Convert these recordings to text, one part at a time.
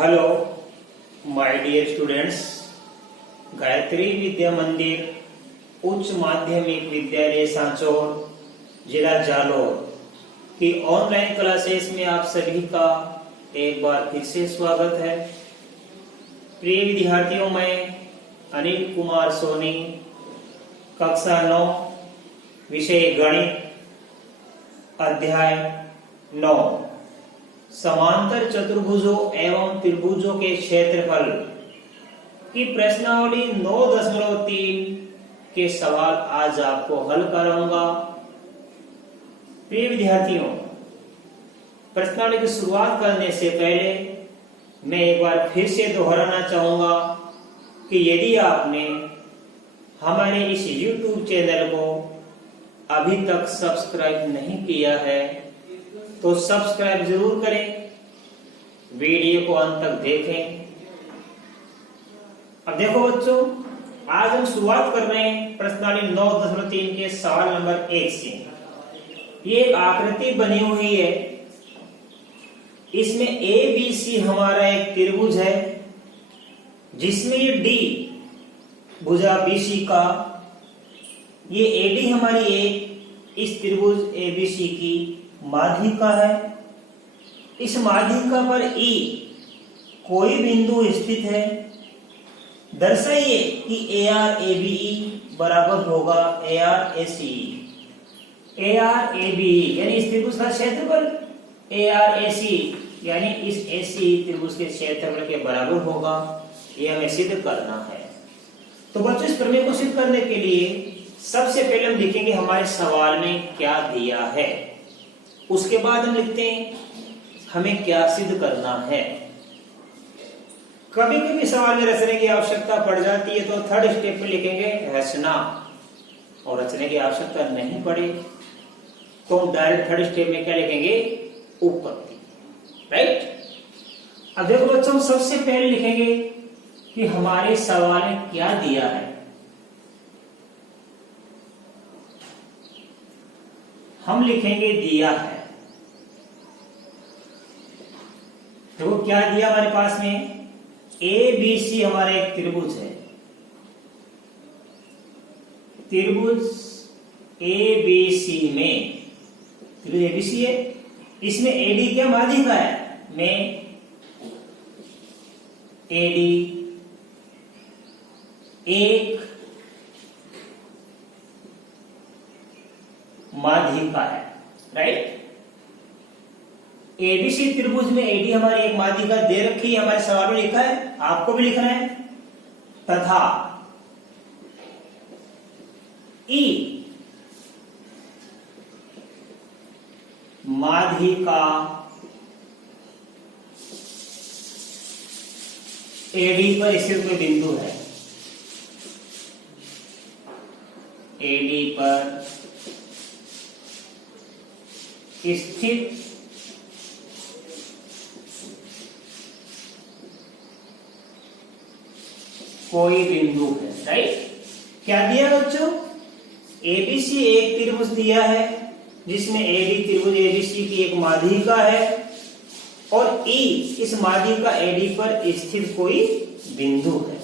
Hello my dear students, Gayatri Vidya Mandir Uchcha माध्यमिक विद्यालय सांचौर जिला जालोर की ऑनलाइन क्लासेस में आप सभी का एक बार फिर से स्वागत है। प्रिय विद्यार्थियों, मैं अनिल कुमार सोनी, कक्षा 9, विषय गणित, अध्याय 9, समांतर चतुर्भुजों एवं त्रिभुजों के क्षेत्रफल की प्रश्नावली 9.3 के सवाल आज आपको हल कराऊंगा। प्रिय विद्यार्थियों, प्रश्नावली की शुरुआत करने से पहले मैं एक बार फिर से दोहराना चाहूंगा कि यदि आपने हमारे इस YouTube चैनल को अभी तक सब्सक्राइब नहीं किया है तो सब्सक्राइब जरूर करें, वीडियो को अंत तक देखें। अब देखो बच्चों, आज हम शुरुआत कर रहे हैं प्रश्नावली 9.3 के सवाल नंबर 1 से। ये एक आकृति बनी हुई है, इसमें ABC हमारा एक त्रिभुज है जिसमें ये D भुजा BC का, ये AD हमारी एक इस त्रिभुज ABC की माध्यिका है। इस माध्यिका पर E कोई बिंदु स्थित है। दर्शाइए कि ARABE बराबर होगा ARACE। ARABE यानी इस त्रिभुज का क्षेत्रफल ARAC यानी इस AC त्रिभुज के क्षेत्रफल के बराबर होगा। यह हमें सिद्ध करना है। तो बच्चों, इस प्रमेय को सिद्ध करने के लिए सबसे पहले हम लिखेंगे हमारे सवाल में क्या दिया है, उसके बाद हम लिखते हैं हमें क्या सिद्ध करना है। कभी कभी सवाल में रचने की आवश्यकता पड़ जाती है तो थर्ड स्टेप में लिखेंगे रचना, और रचने की आवश्यकता नहीं पड़े तो हम डायरेक्ट थर्ड स्टेप में क्या लिखेंगे, उत्पत्ति। राइट। अब देखो बच्चों, सबसे पहले लिखेंगे कि हमारे सवाल में क्या दिया है। हम लिखेंगे दिया है। देखो क्या दिया हमारे पास में, ABC हमारा एक त्रिभुज है। त्रिभुज ABC में त्रिभुज ABC है, इसमें AD क्या माध्यिका है, में AD एक माध्यिका है। राइट। ABC त्रिभुज में AD हमारी एक माध्यिका दे रखी है, हमारे सवाल में लिखा है, आपको भी लिखना है। तथा E माध्यिका AD पर स्थित कोई बिंदु है। AD पर स्थित कोई बिंदु है। राइट। क्या दिया बच्चों, ABC एक त्रिभुज दिया है जिसमें AD त्रिभुज ABC की एक माध्यिका है और E इस माध्यिका AD पर स्थित कोई बिंदु है।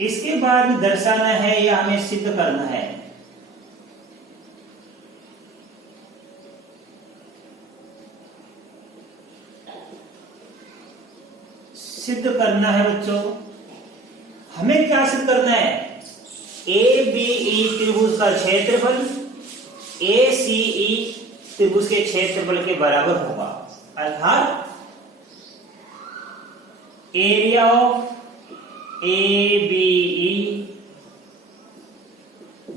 इसके बाद दर्शाना है या हमें सिद्ध करना है। सिद्ध करना है बच्चों, हमें क्या सिद्ध करना है, ABE त्रिभुज का क्षेत्रफल ACE त्रिभुज के क्षेत्रफल के बराबर होगा। अर्थात एरिया ऑफ ABE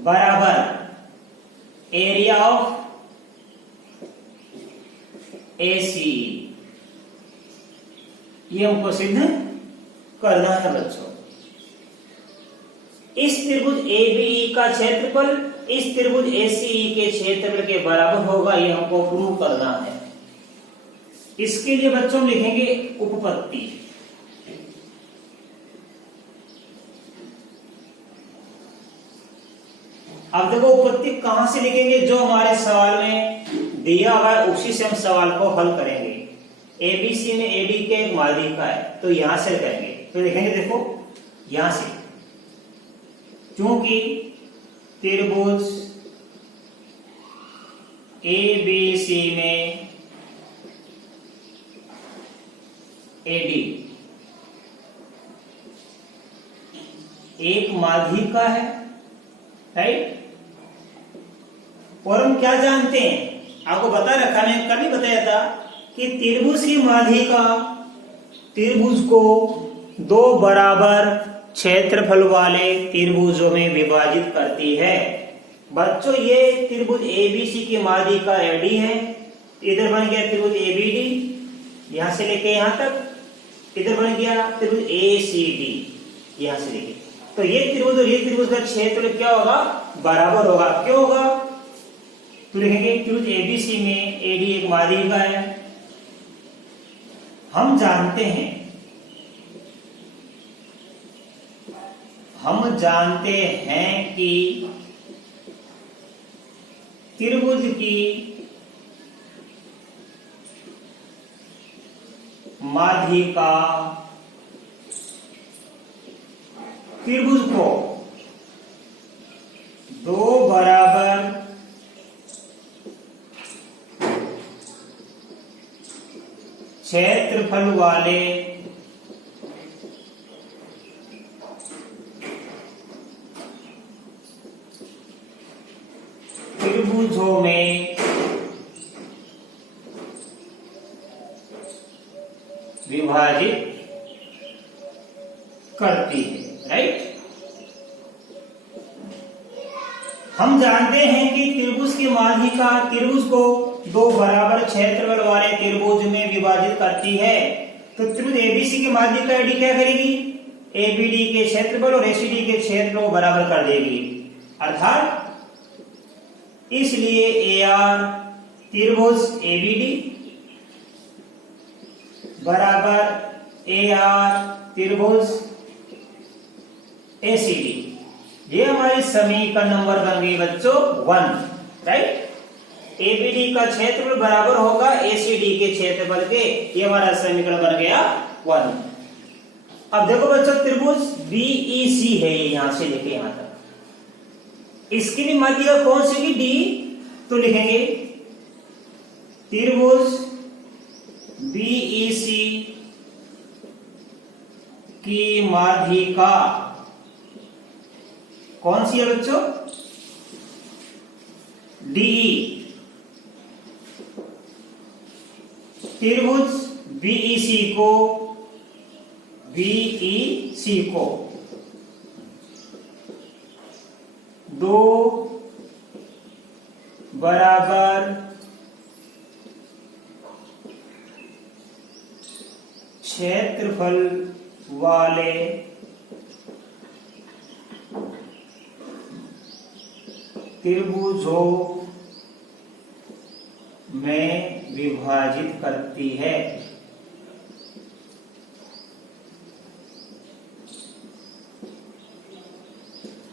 बराबर एरिया ऑफ ACE। ये हमको सिद्ध करना है बच्चों। इस त्रिभुज ABE का क्षेत्रफल इस त्रिभुज ACE के क्षेत्रफल के बराबर होगा, ये हमको प्रूव करना है। इसके लिए बच्चों हम लिखेंगे उपपत्ति। अब देखो उपपत्ति कहां से लिखेंगे, जो हमारे सवाल में दिया हुआ है उसी से हम सवाल को हल करेंगे। एबीसी में एडी के एक माध्यिका है, तो यहां से करेंगे। तो देखेंगे, देखो यहां से, क्योंकि त्रिभुज एबीसी में एडी एक माध्यिका है, राइट। और हम क्या जानते हैं, आपको बता रखा, मैंने कभी बताया था कि त्रिभुज की माध्यिका त्रिभुज को दो बराबर क्षेत्रफल वाले त्रिभुजों में विभाजित करती है। बच्चों, ये त्रिभुज एबीसी की माध्यिका एडी है, इधर बन गया त्रिभुज एबीडी, यहां से लेके यहां तक, इधर बन गया त्रिभुज एसीडी, यहां से लेके। तो ये त्रिभुज और ये त्रिभुज का क्षेत्र क्या होगा, बराबर होगा। क्यों होगा, तो लिखेंगे त्रिभुज एबीसी में एडी एक माध्यिका है। हम जानते हैं कि त्रिभुज की माध्यिका त्रिभुज को दो बराबर क्षेत्रफल वाले त्रिभुजों में विभाजित करती है, राइट। हम जानते हैं कि त्रिभुज की माध्यिका त्रिभुज को दो बराबर क्षेत्रफल वाले त्रिभुज में विभाजित करती है। तो त्रिभुज एबीसी की माध्यिका एडी क्या करेगी, एबीडी के क्षेत्रफल और एसीडी के क्षेत्र को बराबर कर देगी। अर्थात इसलिए एआर त्रिभुज एबीडी बराबर एआर त्रिभुज एसीडी, ये हमारी समीकरण नंबर बन गई बच्चों 1, राइट। एबीडी का क्षेत्रफल बराबर होगा एसीडी के क्षेत्रफल के, ये हमारा समीकरण बन गया 1। अब देखो बच्चों, त्रिभुज बीईसी है, ये यहां से लेके यहां तक, इसकी भी माध्यिका कौन सी होगी, डी। तो लिखेंगे त्रिभुज बीईसी की माध्यिका कौन सी है बच्चों, डी। त्रिभुज बीईसी को दो बराबर क्षेत्रफल वाले त्रिभुजों में विभाजित करती है।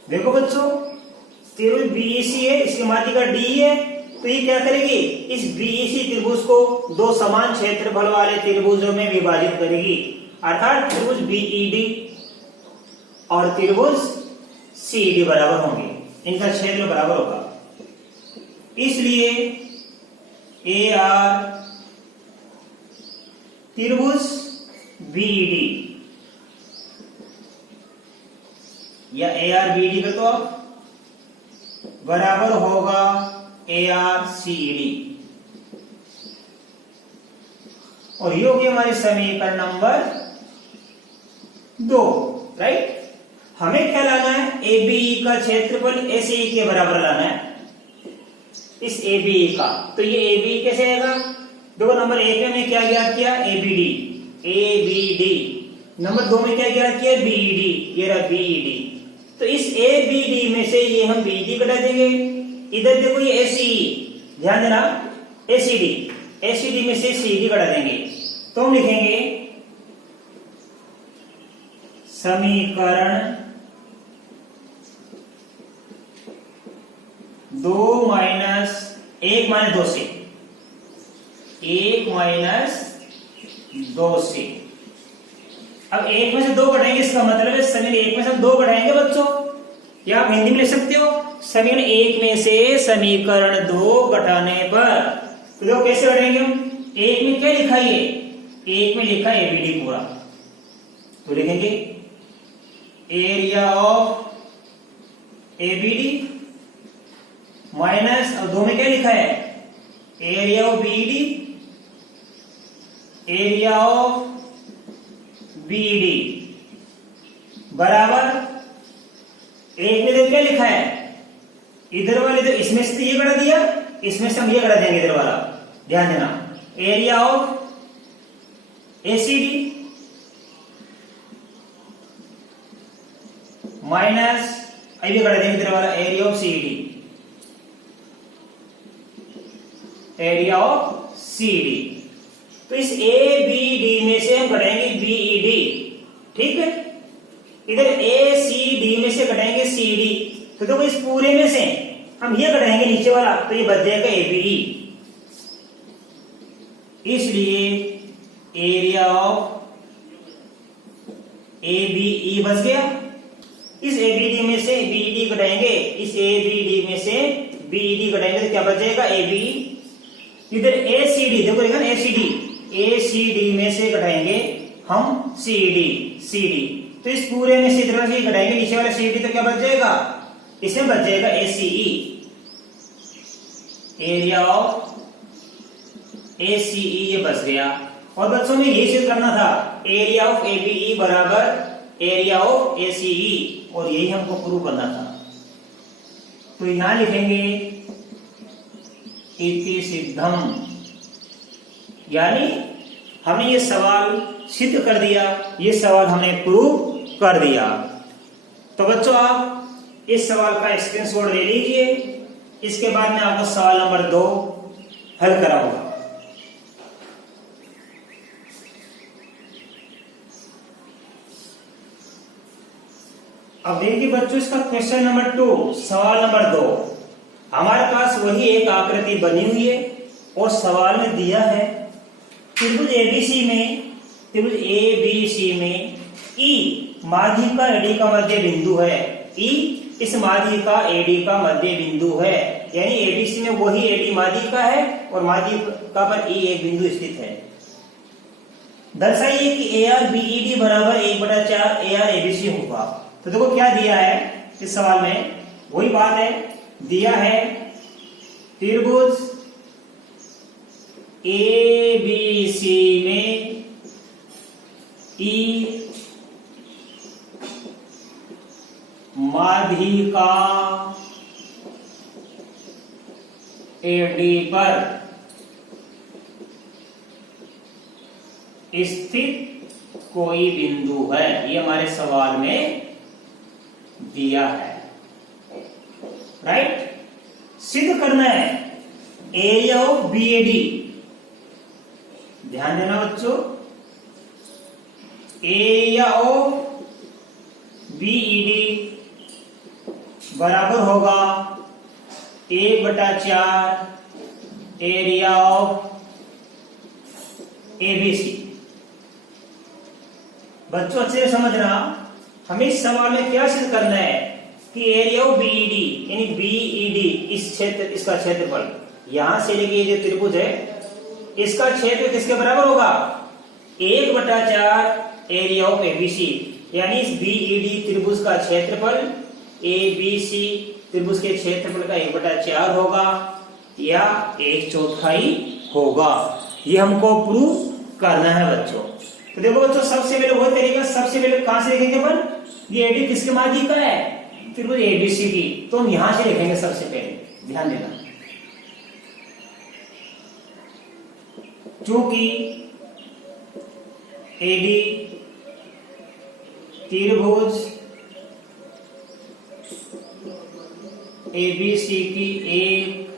देखो बच्चों, त्रिभुज बीईसी है, इसकी माध्यिका डी है, तो ये क्या करेगी, इस बीईसी त्रिभुज को दो समान क्षेत्रफल वाले त्रिभुजों में विभाजित करेगी। अर्थात त्रिभुज बीईडी और त्रिभुज सीडी बराबर होंगे, इनका क्षेत्र बराबर होगा। इसलिए एआर त्रिभुज बीईडी या एआर बीईडी का तो बराबर होगा एआर सीईडी, और ये होगी हमारी समीकरण नंबर 2, राइट। हमें क्या लाना है, एबीई का क्षेत्रफल एसीई के बराबर लाना है, इस एबीई का। तो ये एबीई कैसे आएगा, देखो नंबर 1 में हमने क्या ज्ञात किया, एबीडी। नंबर 2 में क्या ज्ञात किया, बीईडी, ये रहा बीईडी। तो इस एबीडी में से ये हम बीईडी घटा देंगे, इधर देखो ये एसीई, ध्यान देना, एसीडी में से सीडी घटा देंगे। तो हम लिखेंगे समीकरण 2 माइनस 1 माइनस 2 से 1 माइनस 2 से। अब 1 में से 2 घटाएंगे, इसका मतलब है समीकरण 1 में से हम 2 घटाएंगे बच्चों, या आप हिंदी में लिख सकते हो समीकरण 1 में से समीकरण 2 घटाने पर, तो देखो कैसे घटाएंगे हम। 1 में क्या लिखा है, 1 में लिखा है एबीडी पूरा, तो लिखेंगे एरिया ऑफ एबीडी माइनस, और 2 में क्या लिखा है area of BD, area of BD बराबर 1 में देखो क्या लिखा है, इधर वाले तो इसमें से ये बढ़ा दिया, इसमें से हम ये बढ़ा देंगे इधर वाला, ध्यान देना, एरिया ऑफ एसीडी माइनस अभी बढ़ा देंगे इधर वाला area of CD, area of CD. तो इस ए बी डी में से हम घटाएंगे बीईडी, ठीक है, इधर ए सी डी में से घटाएंगे सीडी, तो देखो इस पूरे में से हम ये घटाएंगे नीचे वाला, तो ये बच जाएगा एबीडी, इसलिए एरिया ऑफ एबीई बच गया। इस एबीडी में से बीईडी घटाएंगे, इस एबीडी में से बीईडी घटाएंगे तो क्या बच जाएगा एबीई। इधर एसीडी देखो लिखा ना एसीडी, एसीडी में से घटाएंगे हम सीडी, सीडी, तो इस पूरे में से इधर से घटाएंगे नीचे वाला सीडी, तो क्या बच जाएगा, इसमें बच जाएगा एसीई, एरिया ऑफ एसीई, ये बच गया। और बच्चों में यही सिद्ध करना था, एरिया ऑफ एबीई बराबर एरिया ऑफ एसीई, और यही हमको प्रूव करना था। तो यहां लिखेंगे इति सिद्धम, यानी हमने ये सवाल सिद्ध कर दिया, ये सवाल हमने प्रूव कर दिया। तो बच्चों आप इस सवाल का स्क्रीनशॉट ले लीजिए, इसके बाद मैं आपको सवाल नंबर 2 हल कराऊंगा। अब देखिए बच्चों इसका क्वेश्चन नंबर 2, सवाल नंबर 2। हमारे पास वही एक आकृति बनी हुई है और सवाल में दिया है त्रिभुज एबीसी में, त्रिभुज एबीसी में ई माध्यिका एडी का मध्य बिंदु है, ई इस माध्यिका एडी का मध्य बिंदु है, यानी एबीसी में वही एडी माध्यिका है और माध्यिका पर ई एक बिंदु स्थित है। दर्शाइए कि ए आर बीईडी बराबर 1/4 ए आर एबीसी होगा। तो देखो क्या दिया है इस सवाल में, वही बात है, दिया है त्रिभुज एबीसी में ई माध्यिका एडी पर स्थित कोई बिंदु है, ये हमारे सवाल में दिया है, राइट। सिद्ध करना है एरिया ऑफ बीएडी, ध्यान देना बच्चों, एरिया ऑफ बीईडी बराबर होगा 1/4 एरिया ऑफ एबीसी। बच्चों अच्छे से समझना, हमें इस सवाल में क्या सिद्ध करना है कि एरिया ऑफ बीईडी, यानी बीईडी इस क्षेत्र, इसका क्षेत्रफल यहां से लेके ये जो त्रिभुज है इसका क्षेत्र किसके बराबर होगा, 1/4 एरिया ऑफ एबीसी, यानी इस बीईडी त्रिभुज का क्षेत्रफल एबीसी त्रिभुज के क्षेत्रफल का 1/4 होगा या 1/4 होगा। ये हमको प्रूव करना है बच्चों। तो देखो बच्चों, सबसे पहले वो तरीका, सबसे पहले कहां से लिखेंगे अपन, ये एडी किसके माध्यिका है, त्रिभुज एबीसी की, तो हम यहां से लिखेंगे सबसे पहले, ध्यान देना। चूंकि एडी त्रिभुज एबीसी की एक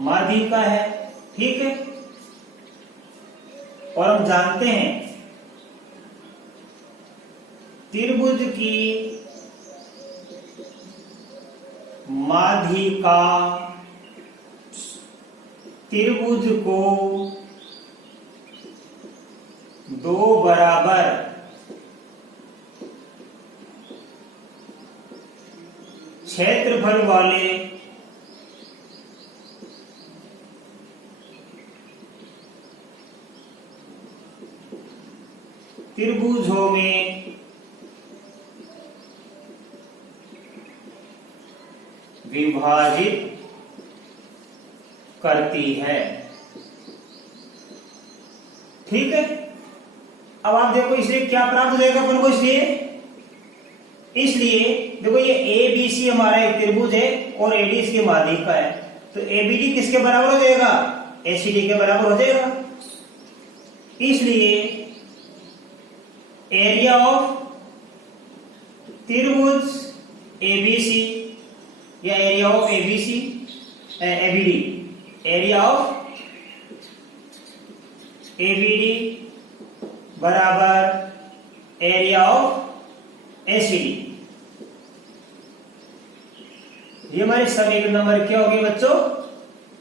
माध्यिका है, ठीक है, और हम जानते हैं त्रिभुज की माध्यिका त्रिभुज को दो बराबर क्षेत्रफल वाले त्रिभुजों में विभाजित करती है। ठीक है, अब आप देखो इसलिए क्या प्राप्त हो जाएगा अपन को, इसलिए देखो ये ए बी सी हमारा एक त्रिभुज है और एडी इसके माध्यिका है, तो एबीडी किसके बराबर हो जाएगा, एसीडी के बराबर हो जाएगा। इसलिए एरिया ऑफ त्रिभुज एबीसी या area of ABC ABD, area of ABD बराबर एरिया ऑफ एसीडी। ये हमारे समीकरण नंबर क्या हो गई बच्चों,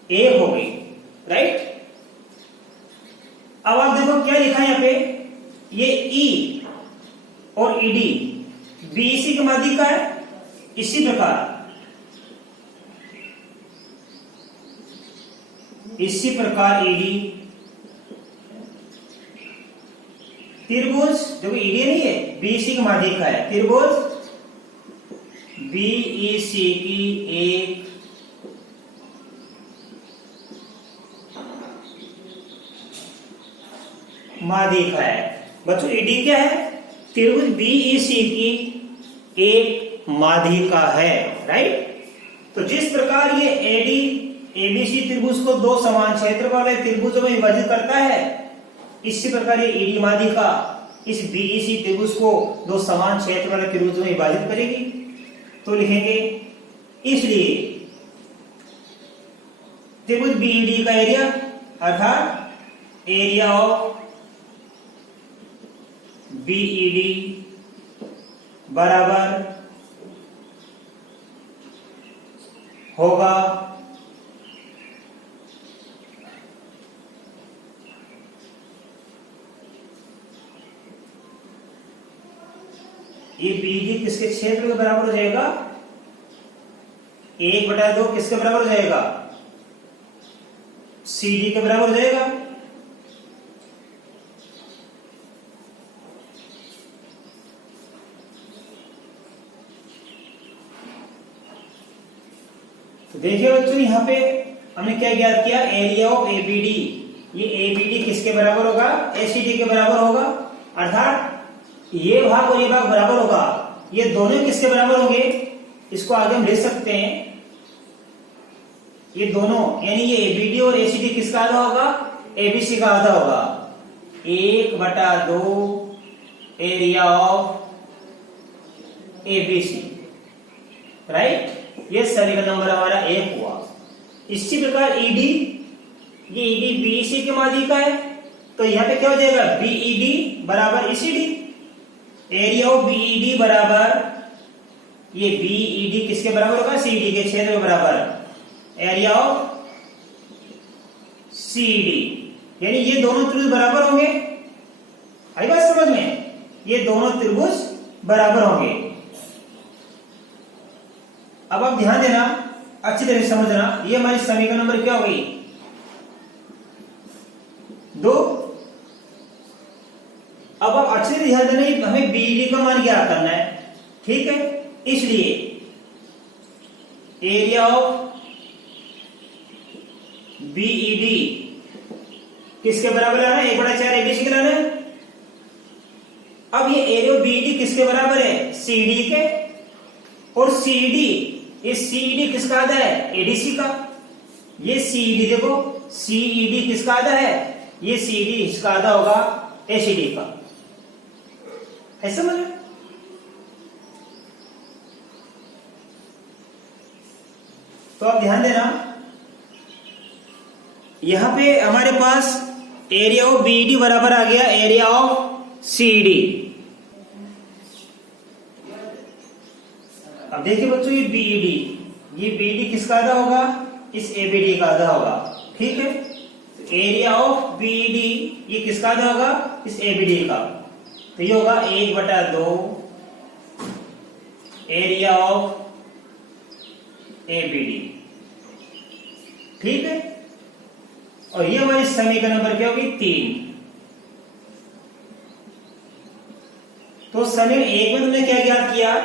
ए हो गई, राइट। अब आप देखो क्या लिखा है यहां पे, ये ई और ईडी बीसी के माध्यिका है। इसी प्रकार ईडी त्रिभुज, देखो ईडी नहीं है, बीसी की माध्यिका है, त्रिभुज बीईसी की एक माध्यिका है। बच्चों ईडी क्या है, त्रिभुज बीईसी की एक माध्यिका है, राइट। तो जिस प्रकार ये एडी एबीसी त्रिभुज को दो समान क्षेत्र वाले त्रिभुजों में विभाजित करता है, इसी प्रकार ये ईडी माध्यिका इस बीईसी त्रिभुज को दो समान क्षेत्र वाले त्रिभुजों में विभाजित करेगी। तो लिखेंगे इसलिए त्रिभुज बीईडी का एरिया अर्थात एरिया ऑफ बीईडी बराबर होगा ये बीडी किसके क्षेत्र के बराबर हो जाएगा, 1/2 किसके बराबर हो जाएगा, सीडी के बराबर हो जाएगा। तो देखिए बच्चों यहां पे हमने क्या ज्ञात किया, एरिया ऑफ एबीडी, ये एबीडी किसके बराबर होगा, एसीडी के बराबर होगा, अर्थात ये भाग और ये भाग बराबर होगा, ये दोनों किसके बराबर होंगे, इसको आगे हम लिख सकते हैं, ये दोनों यानी ये एबीडी और एसीडी किसका आधा होगा, एबीसी का आधा होगा, 1/2 एरिया ऑफ एबीसी, राइट। ये समीकरण नंबर हमारा 1 हुआ। इसी प्रकार ईडी, ये ईडी बीईसी के माध्यिका है, तो यहां पे क्या हो जाएगा, बीईडी बराबर ईसीडी, एरिया ऑफ बीईडी बराबर ये बीईडी किसके बराबर होगा, सीडी के क्षेत्र के बराबर एरिया ऑफ सीडी, यानी ये दोनों त्रिभुज बराबर होंगे। आई बात समझ में, ये दोनों त्रिभुज बराबर होंगे। अब आप ध्यान देना, अच्छी तरह से समझना, ये हमारी समीकरण नंबर क्या हो गई, 2। अब आप अच्छे से ध्यान देना, हमें बीईडी का मान क्या करना है, ठीक है। इसलिए एरिया ऑफ बीईडी किसके बराबर लाना है, 1/4 एबीसी के लाना है। अब ये एरिया ऑफ बीईडी किसके बराबर है, सीडी के, और सीडी, ये सीडी किसका आधा है, एडीसी का। ये सीडी देखो, सीईडी किसका आधा है, ये सीडी इसका आधा होगा एसीडी का, ऐसा समझ। तो आप ध्यान देना, यहां पे हमारे पास एरिया ऑफ बीडी बराबर आ गया एरिया ऑफ सीडी। अब देखिए बच्चों, ये बीईडी, ये बीडी किसका आधा होगा, इस एबीडी का आधा होगा, ठीक ठीक है, एरिया ऑफ बीडी ये किसका आधा होगा, इस एबीडी का, तो ये होगा 1/2 एरिया ऑफ एबीडी। ठीक है, और ये हमारी समीकरण नंबर क्या होगी 3। तो समीकरण 1 में तुमने क्या ज्ञात किया,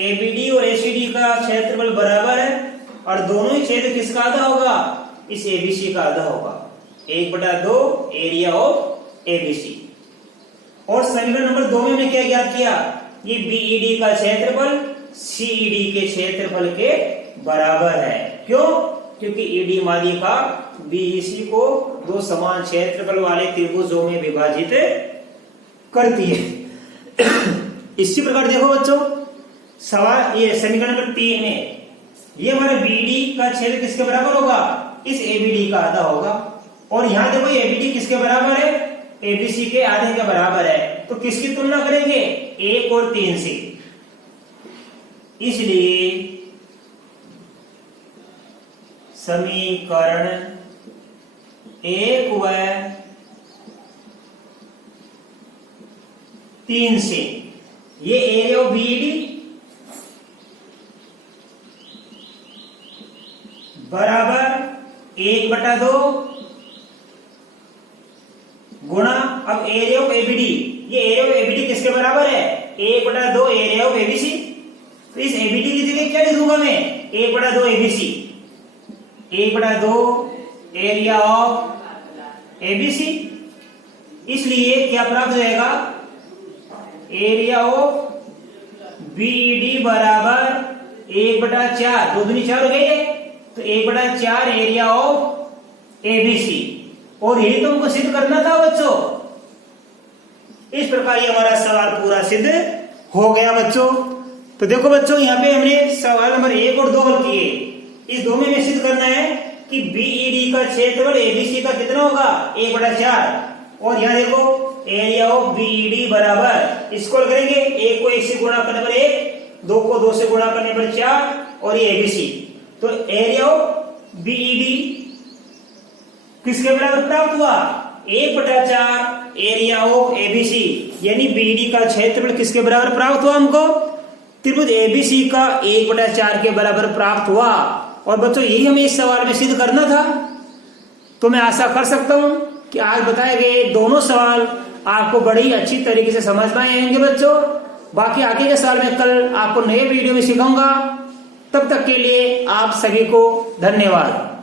एबीडी और एसीडी का क्षेत्रफल बराबर है और दोनों ही क्षेत्र किसका आधा होगा, इस एबीसी का आधा होगा, 1/2 एरिया ऑफ एबीसी। और समीकरण नंबर 2 में हमने क्या ज्ञात किया, ये बीईडी का क्षेत्रफल सीईडी के क्षेत्रफल के बराबर है। क्यों, क्योंकि ईडी मालिका बीईसी को दो समान क्षेत्रफल वाले त्रिभुजों में विभाजित करती है। इसी प्रकार देखो बच्चों, सवाल ये समीकरण नंबर 3 में ये हमारा बीडी का क्षेत्र किसके बराबर होगा, इस एबीडी का आधा होगा, और यहां देखो एबीडी किसके बराबर है, एबीसी के आधे के बराबर है। तो किसकी तुलना करेंगे, 1 और 3 से, इसलिए समीकरण 1 व 3 से ये एरिया ऑफ बीईडी बराबर 1/2 गुणा, अब एरिया ऑफ एबीडी, ये एरिया ऑफ एबीडी किसके बराबर है, 1/2 एरिया ऑफ एबीसी। तो इस एबीडी की जगह क्या लिखूंगा मैं, 1/2 एबीसी, 1/2 एरिया ऑफ एबीसी। इसलिए क्या प्राप्त होगा, एरिया ऑफ बीईडी बराबर 1/4, 2 दूनी 4 हो गई है, तो 1/4 एरिया ऑफ एबीसी। और यही तो हमको सिद्ध करना था बच्चों। इस प्रकार ये हमारा सवाल पूरा सिद्ध हो गया बच्चों। तो देखो बच्चों, यहाँ पे हमने सवाल नंबर 1 और 2 हल किए। इस 2 में हमें सिद्ध करना है कि बीईडी का क्षेत्रफल एबीसी का कितना होगा, 1/4। और यहाँ देखो एरिया ऑफ बीईडी बराबर, इसको करेंगे 1 को 1 से गुणा करने पर 1, 2 को 2 से गुणा करने पर 4, और ये एबीसी। तो एरिया ऑफ बीईडी किसके बराबर प्राप्त हुआ, 1/4 एरिया ऑफ एबीसी, यानी बीईडी का क्षेत्रफल किसके बराबर प्राप्त हुआ हमको, त्रिभुज एबीसी का 1/4 के बराबर प्राप्त हुआ। और बच्चों यही हमें इस सवाल में सिद्ध करना था। तो मैं आशा कर सकता हूं कि आज बताए गए दोनों सवाल आपको बड़ी अच्छी तरीके से समझ में आएंगे बच्चों। बाकी आगे के सवाल में कल आपको नए वीडियो में सिखाऊंगा। तब तक के लिए आप सभी को धन्यवाद।